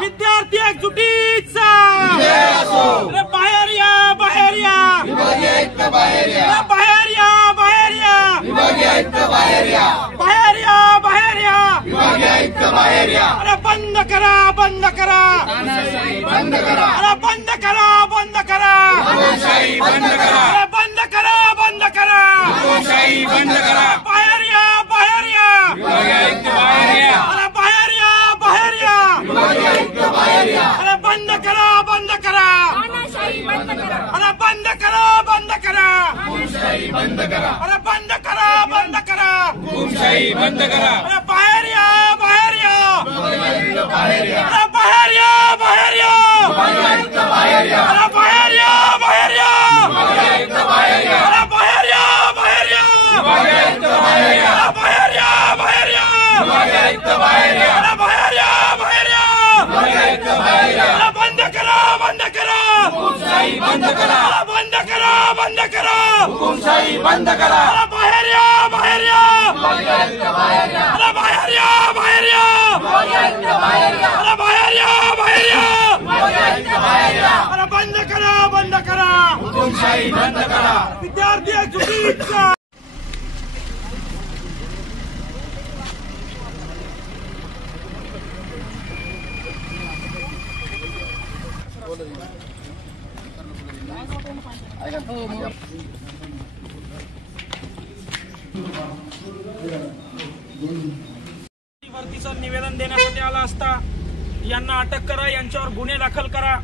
विद्यार्थी एकजुटीचा बाहेर या बाहेर या बाहेर या बाहेर या बाहेर या बाहेर या अरे बंद करा बंद करा बंद करा अरे बंद करा बंद करा बंद करा अरे बंद करा बंद करा बंद करा बाहेर या बाहेर या अरे बाहेर या बाहेर या अरे बंद करा बंद करा अरे बंद करा बंद करा बंद करा अरे बंद करा बंद करा बंद करा अरे बाहेर या बाहेर या अरे बाहेर या बाहेर या अरे बाहेर या बाहेर या अरे बाहेर या बाहेर या अरे बाहेर या बाहेर या अरे बाहेर या बाहेर या अरे बंद करा बंद करा बंद करा बंद करा बंद करा बंद करा अरे बाहेर या बाहेर या अरे बाहेर या बाहेर या अरे बाहेर या बाहेर या अरे बंद करा बंद करा बंद करा विद्यार्थी एकजुटीचा भरतीचं निवेदन देण्यासाठी आला असता यांना अटक करा, यांच्यावर गुन्हे दाखल करा.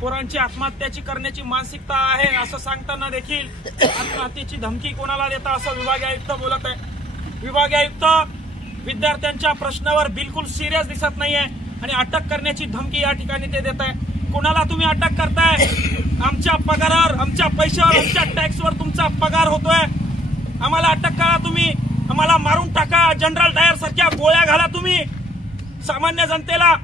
पोरांची आत्महत्याची करण्याची मानसिकता आहे असं सांगताना देखील आत्महत्येची धमकी कोणाला देता असं विभागीय आयुक्त बोलत आहे. विभागीय आयुक्त विद्यार्थ्यांच्या प्रश्नावर बिलकुल सिरियस दिसत नाहीये आणि अटक करण्याची धमकी या ठिकाणी ते देत आहे. कोणाला तुम्ही अटक करताय? आमच्या पगारावर, आमच्या पैशावर, आमच्या टॅक्सवर तुमचा पगार होतोय. आम्हाला अटक करा तुम्ही, आम्हाला मारून टाका. जनरल डायर सारख्या गोळ्या घाला तुम्ही. सामान्य जनतेला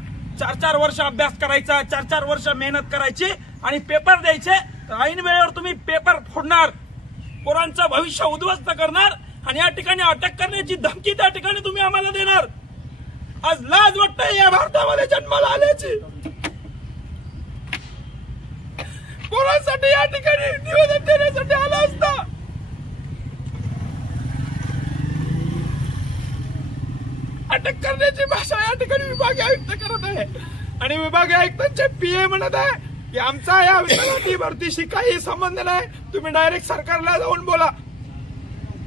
4-4 वर्ष अभ्यास करायचा, 4-4 वर्ष मेहनत करायची आणि पेपर द्यायचे. ऐन वेळेवर तुम्ही पेपर फोडणार, पोरांचं भविष्य उद्ध्वस्त करणार आणि या ठिकाणी अटक करण्याची धमकी त्या ठिकाणी तुम्ही आम्हाला देणार. आज लाज वाटते या भारतामध्ये जन्माला आल्याची. पोरांसाठी या ठिकाणी निवेदन देण्यासाठी आला असता. अटक करण्याची भाषा या ठिकाणी विभागीय आयुक्त करत आहे आणि विभागीय आयुक्तांचे पीए म्हणत आहे की आमचा या विद्यार्थी भरतीशी काही संबंध नाही, तुम्ही डायरेक्ट सरकारला जाऊन बोला.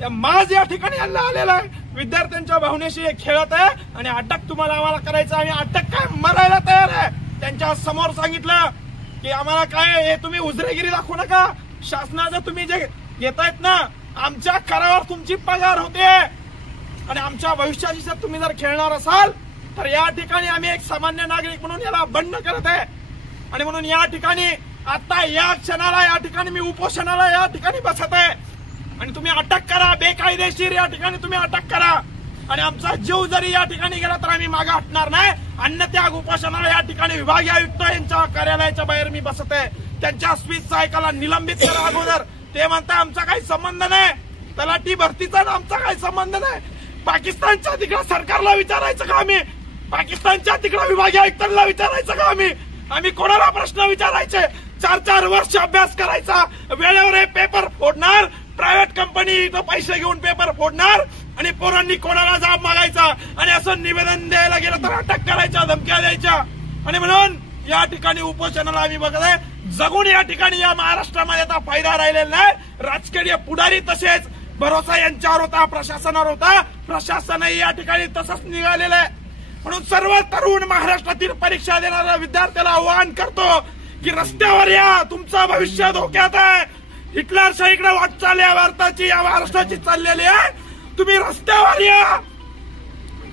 या माज या ठिकाणी यांना आलेला आहे, विद्यार्थ्यांच्या भावनेशी खेळत आहे आणि अटक तुम्हाला आम्हाला करायचं. आणि अटक काय मरायला तयार आहे. त्यांच्या समोर सांगितलं की आम्हाला काय हे तुम्ही उजरेगिरी दाखवू नका. शासनाचं तुम्ही जे घेतायत ना, आमच्या करावर तुमची पगार होते आणि आमच्या भविष्याची जर तुम्ही जर खेळणार असाल तर या ठिकाणी आम्ही एक सामान्य नागरिक म्हणून याला बंड करत आहे. आणि म्हणून या ठिकाणी आता या क्षणाला या ठिकाणी मी उपोषणाला या ठिकाणी बसत आहे आणि तुम्ही अटक करा. बेकायदेशीर या ठिकाणी तुम्ही अटक करा आणि आमचा जीव जरी या ठिकाणी गेला तर आम्ही मागे हटणार नाही. अन्यथा उपोषणाला या ठिकाणी विभागीय आयुक्त यांच्या कार्यालयाच्या बाहेर मी बसत आहे. त्यांच्या स्पीचचा ऐकायला निलंबित करा अगोदर. ते म्हणताय आमचा काही संबंध नाही, तलाठी भरतीचा आमचा काही संबंध नाही. पाकिस्तानच्या तिकडे सरकारला विचारायचं का आम्ही? पाकिस्तानच्या तिकडे विभागीय आयुक्तांना विचारायचं का आम्ही? आम्ही कोणाला प्रश्न विचारायचे? 4-4 वर्ष अभ्यास करायचा, वेळेवर हे पेपर फोडणार, प्रायव्हेट कंपनी इथं पैसे घेऊन पेपर फोडणार आणि पोरांनी कोणाला जाब मागायचा आणि असं निवेदन द्यायला गेलं तर अटक करायच्या, धमक्या द्यायच्या. आणि म्हणून या ठिकाणी उपोषणाला आम्ही बघत आहे. जगून या ठिकाणी या महाराष्ट्रामध्ये आता फायदा राहिलेला नाही. राजकीय पुढारी तसेच भरोसा यांच्यावर होता, प्रशासनावर होता. प्रशासनही या ठिकाणी तसंच निघालेलं आहे. म्हणून सर्व तरुण महाराष्ट्रातील परीक्षा देणाऱ्या विद्यार्थ्याला आवाहन करतो की रस्त्यावर या, तुमचं भविष्य धोक्यात आहे. हिटलरशाहीकडे वाटचाल या भारताची, या महाराष्ट्राची चाललेली आहे. तुम्ही रस्त्यावर या,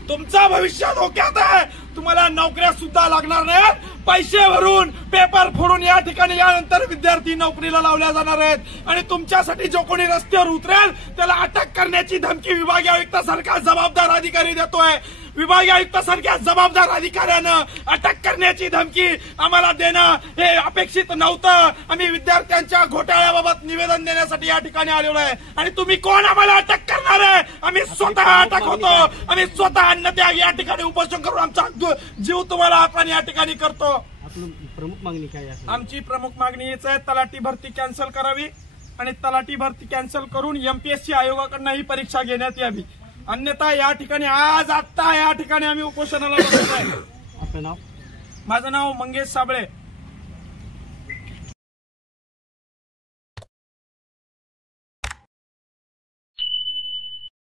तुमचं भविष्य धोक्यात आहे. तुम्हाला आम्हाला नोकऱ्या सुद्धा लागणार नाहीत, पैसे भरून पेपर फोडून या ठिकाणी यानंतर विद्यार्थी नोकरीला लावल्या जाणार आहेत आणि तुमच्यासाठी जो कोणी रस्त्यावर उतरेल त्याला अटक करण्याची धमकी विभागीय आयुक्तासारखा जबाबदार अधिकारी देतोय। विभागीय आयुक्तासारख्या जबाबदार अधिकाऱ्यानं अटक करण्याची धमकी आम्हाला देणं हे अपेक्षित नव्हतं। आम्ही विद्यार्थ्यांच्या घोटाळ्याबाबत निवेदन देण्यासाठी या ठिकाणी आलेलो आहे आणि तुम्ही कोण आम्हाला अटक करणार आहे? आम्ही स्वतः अटक होतो, आम्ही स्वतः अन्नत्याग या ठिकाणी उपोषण करून आमचा जीव तुम्हाला आपण या ठिकाणी करतो। प्रमुख मागणी काय आहे? आमची प्रमुख मागणी हीच आहे, तलाठी भरती कॅन्सल करावी आणि तलाठी भरती कॅन्सल करून एमपीएससी आयोगाकडनं ही परीक्षा घेण्यात यावी, अन्यथा या ठिकाणी आज आत्ता या ठिकाणी आम्ही उपोषणाला बसलो आहे। आपलं नाव? माझं नाव मंगेश साबळे।